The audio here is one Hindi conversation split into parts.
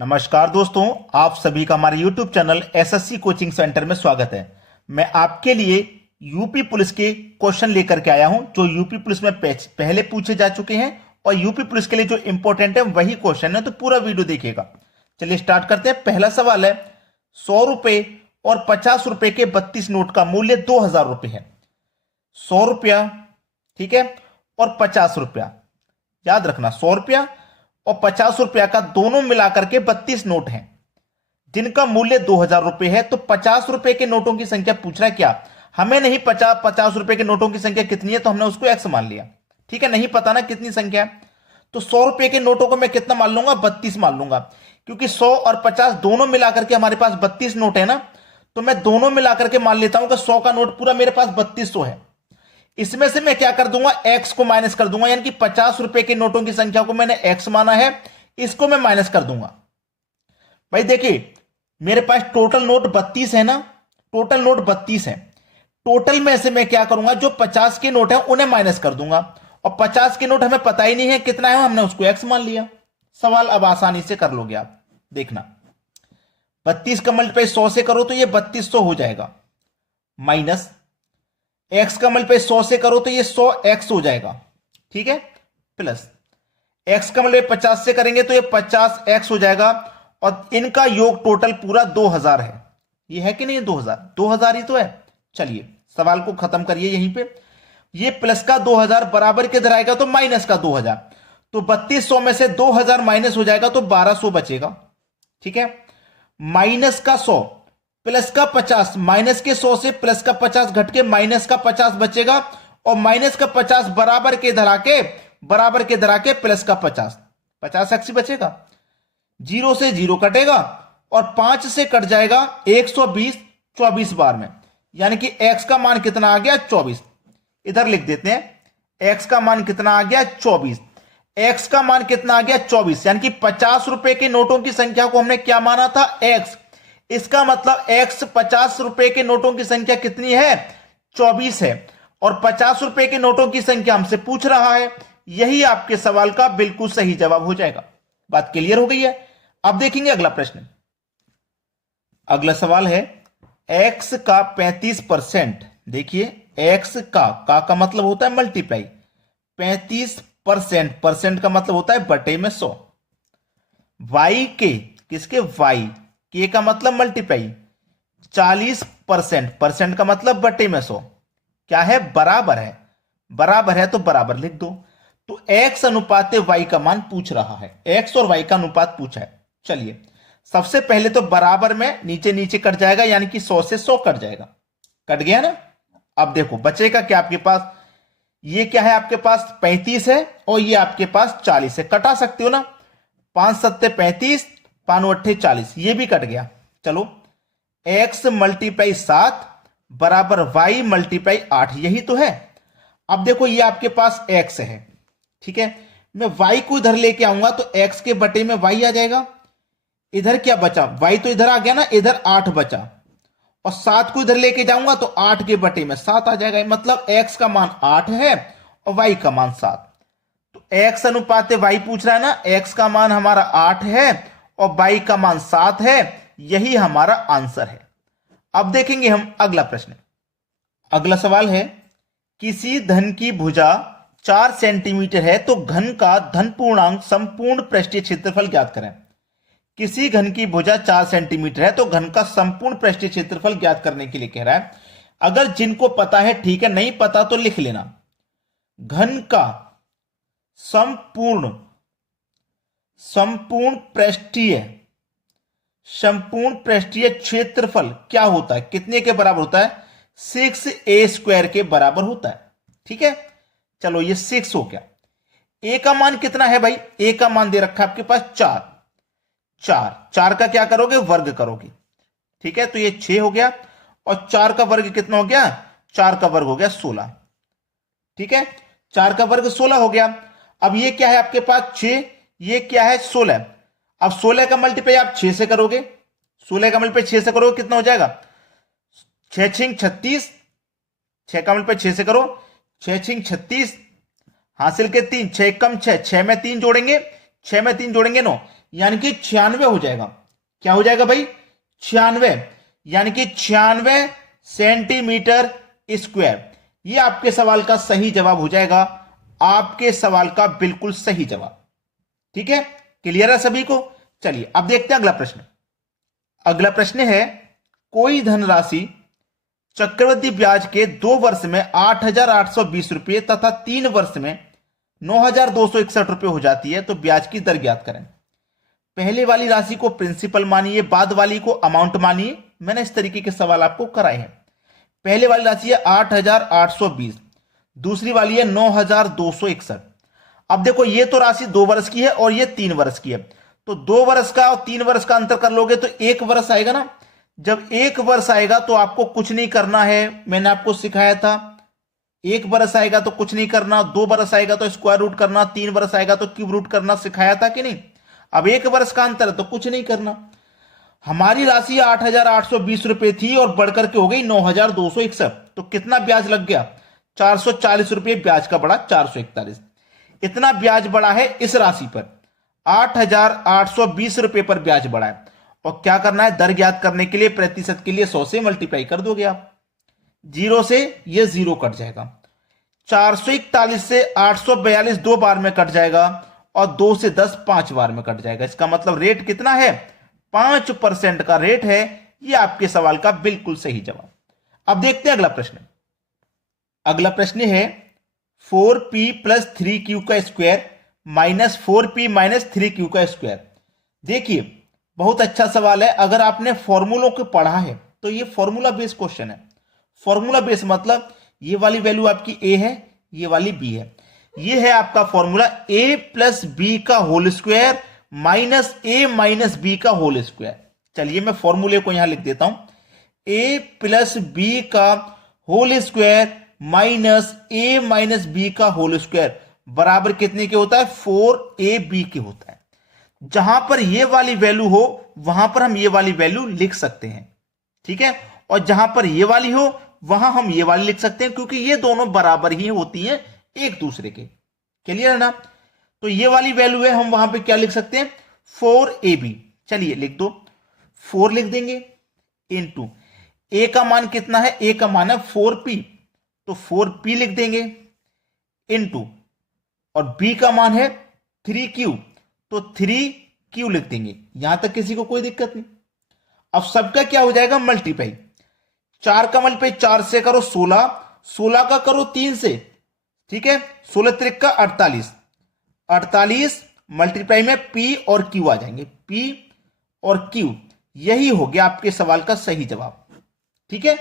नमस्कार दोस्तों, आप सभी का हमारे YouTube channel SSC coaching centre में स्वागत है। मैं आपके लिए यूपी पुलिस के क्वेश्चन लेकर के आया हूं जो यूपी पुलिस में पहले पूछे जा चुके हैं और यूपी पुलिस के लिए जो इंपॉर्टेंट है वही क्वेश्चन है, तो पूरा वीडियो देखिएगा। चलिए स्टार्ट करते हैं। पहला सवाल है, 100 रुपए और 50 रुपए के 32 नोट का मूल्य 2000 रुपए है। 100 रुपया, ठीक है, और 50 रुपया, याद रखना 100 रुपया और 50 रुपया का दोनों मिलाकर के 32 नोट हैं जिनका मूल्य 2000 रुपए है। तो 50 रुपए के नोटों की संख्या पूछ रहा है क्या, हमें नहीं 50 रुपए के नोटों की संख्या कितनी है, तो हमने उसको एक्स मान लिया। ठीक है, नहीं पता ना कितनी संख्या है, तो 100 रुपए के नोटों को मैं कितना मान लूंगा, 32 मान लूंगा, क्योंकि 100 और 50 दोनों मिलाकर के हमारे पास 32 नोट है ना, तो मैं दोनों मिलाकर के मान लेता हूं कि 100 का नोट पूरा मेरे पास 3200 है। इसमें से मैं क्या कर दूंगा, एक्स को माइनस कर दूंगा, यानी कि 50 रुपए के नोटों की संख्या को मैंने एक्स माना है, इसको मैं माइनस कर दूंगा। भाई देखिए, मेरे पास टोटल नोट 32 है ना, टोटल नोट 32 है। टोटल में से मैं क्या करूंगा, जो 50 के नोट है उन्हें माइनस कर दूंगा, और 50 के नोट हमें पता ही नहीं है कितना है, हमने उसको एक्स मान लिया। सवाल अब आसानी से कर लोगे आप, देखना। 32 का मल्टीप्लाई 100 से करो तो ये 3200 हो जाएगा, माइनस एक्स का मल्टीप्लाई 100 से करो तो ये 100 एक्स हो जाएगा, ठीक है, प्लस एक्स का मल्टीप्लाई 50 से करेंगे तो ये 50 एक्स हो जाएगा, और इनका योग टोटल पूरा 2000 है। ये है कि नहीं, 2000 ही तो है। चलिए सवाल को खत्म करिए यहीं पे। ये प्लस का 2000 बराबर किधर आएगा, तो माइनस का 2000, तो 3200 में से 2000 माइनस हो जाएगा तो 1200 बचेगा, ठीक है। माइनस का 100 प्लस का 50, माइनस के 100 से प्लस का 50 घट के माइनस का 50 बचेगा, और माइनस का 50 बराबर के धरा के प्लस का 50 एक्स बचेगा। 0 से 0 कटेगा और 5 से कट जाएगा 120 24 बार में, यानी कि एक्स का मान कितना आ गया, 24। इधर लिख देते हैं, एक्स का मान कितना आ गया, 24। एक्स का मान कितना आ गया, 24, यानी कि 50 रुपए के नोटों की संख्या को हमने क्या माना था, एक्स। इसका मतलब एक्स 50 रुपए के नोटों की संख्या कितनी है, 24 है, और 50 रुपए के नोटों की संख्या हमसे पूछ रहा है। यही आपके सवाल का बिल्कुल सही जवाब हो जाएगा। बात क्लियर हो गई है। अब देखेंगे अगला प्रश्न। अगला सवाल है, एक्स का 35%, देखिए एक्स का मतलब होता है मल्टीप्लाई, 35% परसेंट का मतलब होता है बटे में 100, वाई के, किसके, वाई के का मतलब मल्टीप्लाई, 40% परसेंट का मतलब बटे में 100, क्या है, बराबर है। बराबर है तो बराबर लिख दो। तो x अनुपात y का मान पूछ रहा है, x और y का अनुपात पूछा है। चलिए सबसे पहले तो बराबर में नीचे नीचे कट जाएगा, यानी कि 100 से 100 कट जाएगा, कट गया ना। अब देखो बचेगा क्या आपके पास, ये क्या है आपके पास 35 है और ये आपके पास 40 है, कटा सकते हो ना, 5 सत्ते 35, 5 अट्ठे 40, ये भी कट गया। चलो x मल्टीप्लाई 7 बराबर y मल्टीप्लाई 8, यही तो है। अब देखो ये आपके पास x है, ठीक है, मैं y को इधर लेके आऊंगा तो x के बटे में y आ जाएगा। इधर क्या बचा, y तो इधर आ गया ना, इधर 8 बचा, और 7 को इधर लेके जाऊंगा तो 8 के बटे में 7 आ जाएगा, मतलब x का मान 8 है और y का मान 7। तो x अनुपात y पूछ रहा है ना, x का मान हमारा 8 है और y का मान 7 है, यही हमारा आंसर है। अब देखेंगे हम अगला प्रश्न। अगला सवाल है, किसी धन की भुजा 4 सेंटीमीटर है तो घन का धन पूर्णांक संपूर्ण पृष्ठीय क्षेत्रफल ज्ञात करें। किसी घन की भुजा 4 सेंटीमीटर है तो घन का संपूर्ण पृष्ठीय क्षेत्रफल ज्ञात करने के लिए कह रहा है। अगर जिनको पता है ठीक है, नहीं पता तो लिख लेना। घन का संपूर्ण पृष्ठीय क्षेत्रफल क्या होता है, कितने के बराबर होता है, 6a² के बराबर होता है, ठीक है। चलो ये 6 हो गया। a का मान कितना है भाई, a का मान दे रखा है आपके पास 4 का क्या करोगे, वर्ग करोगे, ठीक है, तो ये 6 हो गया, और 4 का वर्ग कितना हो गया, 4 का वर्ग हो गया 16, ठीक है, 4 का वर्ग 16 हो गया। अब ये क्या है आपके पास 6, ये क्या है 16। अब 16 का मल्टीप्लाई आप 6 से करोगे, 16 का मल्टीप्लाई 6 से करोगे कितना हो जाएगा, 6 6 36, 6 का मल्टीप्लाई 6 से करो, 6 6 36, हासिल के 3, 6 कम 6, 6 में 3 जोड़ेंगे, 6 में 3 जोड़ेंगे 9, यानी कि 96 हो जाएगा। क्या हो जाएगा भाई? 96, यानी कि 96 सेंटीमीटर स्क्वायर। ये आपके सवाल का सही जवाब हो जाएगा, आपके सवाल का बिल्कुल सही जवाब। ठीक है, क्लियर है सभी को? चलिए अब देखते हैं अगला प्रश्न। अगला प्रश्न है, कोई धनराशि चक्रवृद्धि ब्याज के 2 वर्ष में 8,820 रुपये तथा 3 वर्ष में 9,261 रुपये हो जाती है, तो ब्याज की दर ज्ञात करें। पहले वाली राशि को प्रिंसिपल मानिए, बाद वाली को अमाउंट मानिए। मैंने इस तरीके के सवाल आपको कराए हैं। पहले वाली राशि है 8,820, दूसरी वाली है 9,261। अब देखो, ये तो राशि 2 वर्ष की है और ये 3 वर्ष की है, तो 2 वर्ष का और 3 वर्ष का अंतर कर लोगे तो 1 वर्ष आएगा ना। जब 1 वर्ष आएगा तो आपको कुछ नहीं करना है, मैंने आपको सिखाया था। 1 वर्ष आएगा तो कुछ नहीं करना, 2 वर्ष आएगा तो स्क्वायर रूट करना, 3 वर्ष आएगा तो क्यूब रूट करना, सिखाया था कि नहीं? अब 1 वर्ष का अंतर है तो कुछ नहीं करना। हमारी राशि 8,820 रुपए थी और बढ़कर के हो गई 9,261, तो कितना ब्याज लग गया? 440 रुपये ब्याज का बढ़ा, 441। इतना ब्याज बढ़ा है इस राशि पर, 8,820 रुपये पर ब्याज बढ़ा है। और क्या करना है? दर ज्ञात करने के लिए प्रतिशत के लिए 100 से मल्टीप्लाई कर दोगे आप। 0 से ये 0 कट जाएगा, 441 से 842 2 बार में कट जाएगा और 2 से 10 5 बार में कट जाएगा। इसका मतलब रेट कितना है? 5% का रेट है। ये आपके सवाल का बिल्कुल सही जवाब। अब देखते हैं अगला प्रश्न। अगला प्रश्न है 4p + 3q का स्क्वायर माइनस 4p - 3q का स्क्वायर। देखिए, बहुत अच्छा सवाल है। अगर आपने फॉर्मूलों को पढ़ा है तो ये फॉर्मूला बेस्ड क्वेश्चन है। फॉर्मूला बेस्ड मतलब ये वाली वैल्यू आपकी a है, ये वाली b है। ये है आपका फॉर्मूला a + b का whole square minus a - b का होल स्क्वायर। चलिए मैं फॉर्मूले को यहां लिख देता हूं। a + b का whole square minus a - b का होल स्क्वायर बराबर कितने के होता है? 4ab के होता है। जहां पर ये वाली वैल्यू हो वहां पर हम ये वाली वैल्यू लिख सकते हैं, ठीक है? और जहां पर ये वाली हो वहां हम ये वाली लिख सकते हैं, क्योंकि ये दोनों बराबर ही होती हैं एक दूसरे के। क्लियर है ना? तो ये वाली वैल्यू है, हम वहां पे क्या लिख सकते हैं? 4ab। चलिए लिख दो, 4 लिख देंगे इनटू a का मान कितना है? a का मान है 4p, तो 4p लिख देंगे इनटू, और b का मान है 3q, तो 3q लिख देंगे। यहां तक किसी को कोई दिक्कत नहीं। अब सबका क्या हो जाएगा? मल्टीप्लाई। 4 का मल्टीप्लाई 4 से करो 16, 16 का करो 3 से, ठीक है? 16 त्रिक का 48, 48 मल्टीप्लाई में p और q आ जाएंगे, p और q। यही हो गया आपके सवाल का सही जवाब, ठीक है?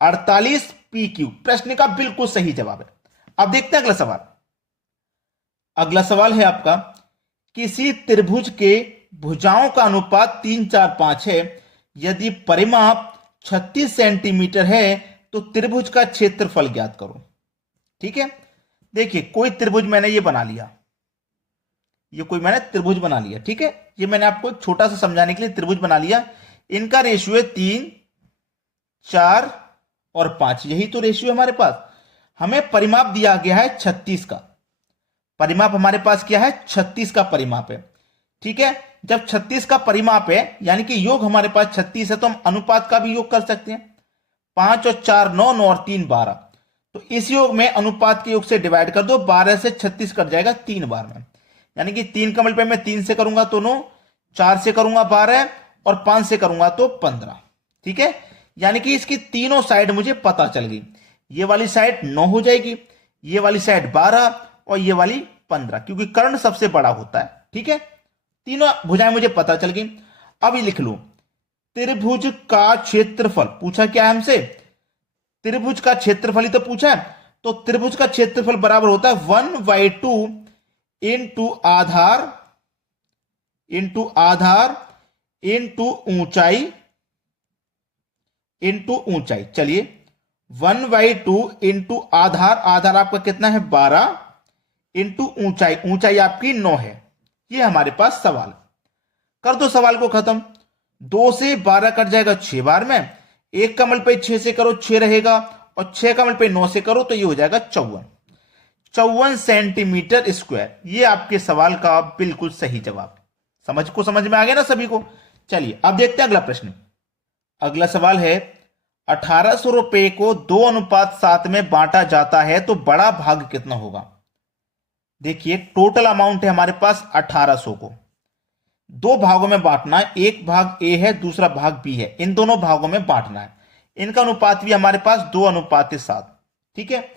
48 pq प्रश्न का बिल्कुल सही जवाब है। अब देखते हैं अगला सवाल। अगला सवाल है आपका, किसी त्रिभुज के भुजाओं का अनुपात 3 4 5 है। यदि परिमाप 36 सेंटीमीटर है तो त्रिभुज का क्षेत्रफल ज्ञात करो। ठीक है, देखिए कोई त्रिभुज मैंने ये बना लिया, ये कोई मैंने त्रिभुज बना लिया, ठीक है? ये मैंने आपको एक छोटा सा समझाने के लिए त्रिभुज बना लिया। इनका रेशियो है 3 4 और 5, यही तो रेशियो हमारे पास। हमें परिमाप दिया गया है 36 का, परिमाप हमारे पास क्या है? 36 का परिमाप है, ठीक है? जब 36 का परिमाप है यानी कि योग हमारे पास 36 है, तो हम अनुपात का भी योग कर सकते हैं। 5 और 4 9, 9 और 3 12, तो इस योग में अनुपात के योग से डिवाइड कर दो, 12 से 36 कट जाएगा 3 बार में, यानी कि 3 का मल्टीप्लाई मैं 3 से करूंगा तो 9, 4 से करूंगा 12 और 5 से करूंगा तो 15, ठीक है? यानी कि इसकी तीनों साइड मुझे पता चल गई। ये वाली साइड 9 हो जाएगी, ये वाली साइड 12 और ये वाली 15, क्योंकि कर्ण सबसे बड़ा होता है, ठीक है? तीनों भुजाएं मुझे पता चल गई। अब ये लिख लो, त्रिभुज का क्षेत्रफल पूछा क्या है हमसे? त्रिभुज का क्षेत्रफल ही तो पूछा है, तो त्रिभुज का क्षेत्रफल बराबर होता है 1/2 इंटू आधार इंटू ऊंचाई। चलिए 1/2 इंटू आधार आपका कितना है? 12 इंटू ऊंचाई आपकी 9 है। ये हमारे पास सवाल। कर दो सवाल को खत्म। 2 से 12 कट जाएगा 6 बार में, 1 का मल्टीप्लाई 6 से करो 6 रहेगा, और 6 का मल्टीप्लाई 9 से करो तो ये हो जाएगा 54 सेंटीमीटर स्क्वायर। ये आपके सवाल का बिल्कुल सही जवाब। समझ में आ गया ना सभी को। चलिए अब देखते हैं अगला प्रश्न। अगला सवाल है 1800 रुपए को 2:7 में बांटा जाता है तो बड़ा भाग कितना होगा। देखिए टोटल अमाउंट है हमारे पास 1800 को दो भागों में बांटना है, एक भाग ए है दूसरा भाग बी है, इन दोनों भागों में बांटना है। इनका अनुपात भी हमारे पास 2:7। ठीक है,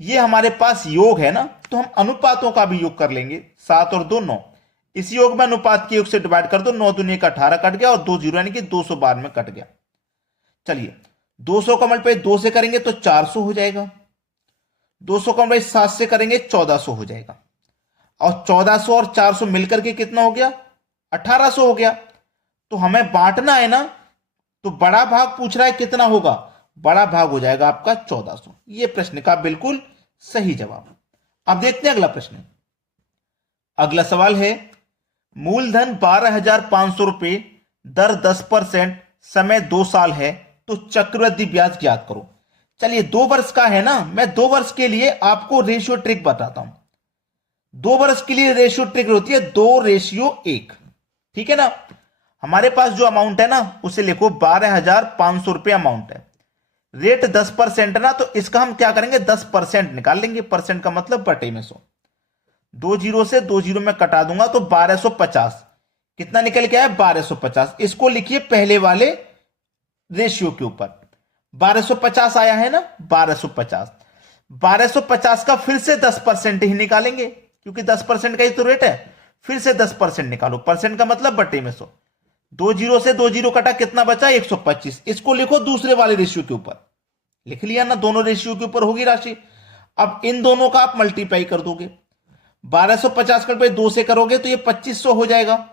ये हमारे पास योग है ना, तो हम अनुपातों का भी योग कर लेंगे। 7 और 2 9, इस योग में अनुपात के योग से डिवाइड कर दो, 9 दूनी का 18 कट गया और 2 जीरो यानी कि 212 में कट गया। चलिए 200 का मल्टीप्लाई 2 से करेंगे तो 400 हो जाएगा, 200 का मल्टीप्लाई 7 से करेंगे 1400 हो जाएगा, और 1400 और 400 मिलकर के कितना हो गया 1800 हो गया। तो हमें बांटना है ना, तो बड़ा भाग पूछ रहा है कितना होगा, बड़ा भाग हो जाएगा आपका 1400। ये प्रश्न का बिल्कुल सही जवाब। अब देखते हैं अगला प्रश्न। अगला सवाल है मूलधन 12,500 रुपए, दर 10%, समय 2 साल है, तो चक्रवृद्धि ब्याज ज्ञात करो। चलिए 2 वर्ष का है ना, मैं 2 वर्ष के लिए आपको रेशियो ट्रिक बताता हूं। 2 वर्ष के लिए रेशियो ट्रिक होती है 2:1। ठीक है ना, हमारे पास जो अमाउंट है ना उसे लिखो 12,500 रुपए अमाउंट है, रेट 10% ना, तो इसका हम क्या करेंगे 10% निकाल लेंगे, परसेंट का मतलब बटे में 100, 2 जीरो से 2 जीरो में कटा दूंगा तो 1250 कितना निकल के आया 1250। इसको लिखिए पहले वाले रेशियो के ऊपर 1250 आया है ना, 1250 का फिर से 10% ही निकालेंगे क्योंकि 10% का ही तो रेट है, फिर से 10% निकालो, परसेंट का मतलब बटे में 100, 2 जीरो से 2 जीरो कटा कितना बचा 125। इसको लिखो दूसरे वाले रेशियो के ऊपर, लिख लिया ना, दोनों रेशियो के ऊपर होगी राशि। अब इन दोनों का आप मल्टीप्लाई कर दोगे, 1250 का मल्टीप्लाई 2 से करोगे तो ये 2500 हो जाएगा,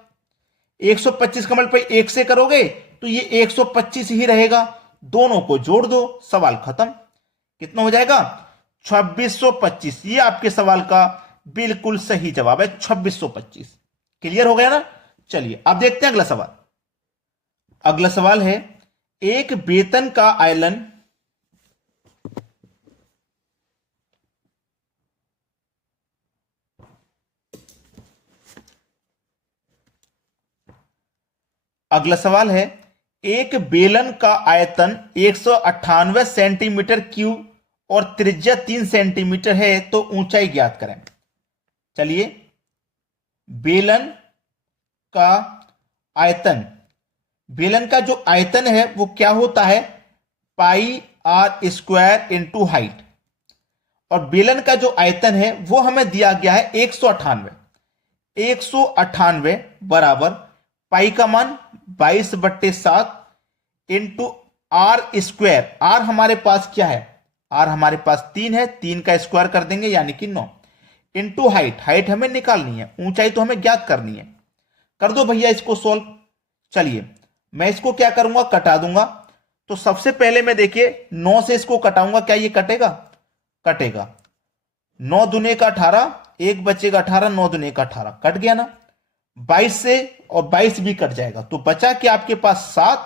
125 का मल्टीप्लाई 1 से करोगे तो ये 125 ही रहेगा, दोनों को जोड़ दो, सवाल खत्म। कितना हो जाएगा 2625। ये आपके सवाल का बिल्कुल सही जवाब है 2625। क्लियर हो गया ना। चलिए अब देखते हैं अगला सवाल। अगला सवाल है एक वेतन का आयलन अगला सवाल है एक बेलन का आयतन 198 सेंटीमीटर क्यूब और त्रिज्या 3 सेंटीमीटर है, तो ऊंचाई ज्ञात करें। चलिए बेलन का आयतन, बेलन का जो आयतन है वो क्या होता है πr² इंटू हाइट, और बेलन का जो आयतन है वो हमें दिया गया है 198 बराबर पाई का मान 22/7 इंटू r²। r हमारे पास क्या है, r हमारे पास 3 है, 3 का स्क्वायर कर देंगे यानी कि 9, इंटू हाइट हमें निकालनी है, ऊंचाई तो हमें ज्ञात करनी है। कर दो भैया इसको सॉल्व। चलिए मैं इसको क्या करूंगा कटा दूंगा, तो सबसे पहले मैं देखिए 9 से इसको कटाऊंगा, क्या ये कटेगा, कटेगा, 9 दूने का 18, एक बचेगा 18, 9 दूने का 18 कट गया ना, 22 से और 22 भी कट जाएगा, तो बचा क्या आपके पास 7,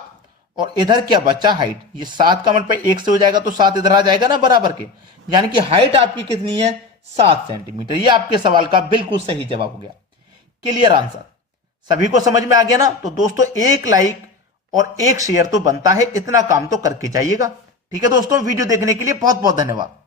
और इधर क्या बचा हाइट, ये 7 का मल्टीप्लाई 1 से हो जाएगा तो 7 इधर आ जाएगा ना बराबर के, यानी कि हाइट आपकी कितनी है 7 सेंटीमीटर। ये आपके सवाल का बिल्कुल सही जवाब हो गया। Clear answer. सभी को समझ में आ गया ना। तो दोस्तों एक लाइक और एक शेयर तो बनता है, इतना काम तो करके जाइएगा। ठीक है दोस्तों, वीडियो देखने के लिए बहुत बहुत धन्यवाद।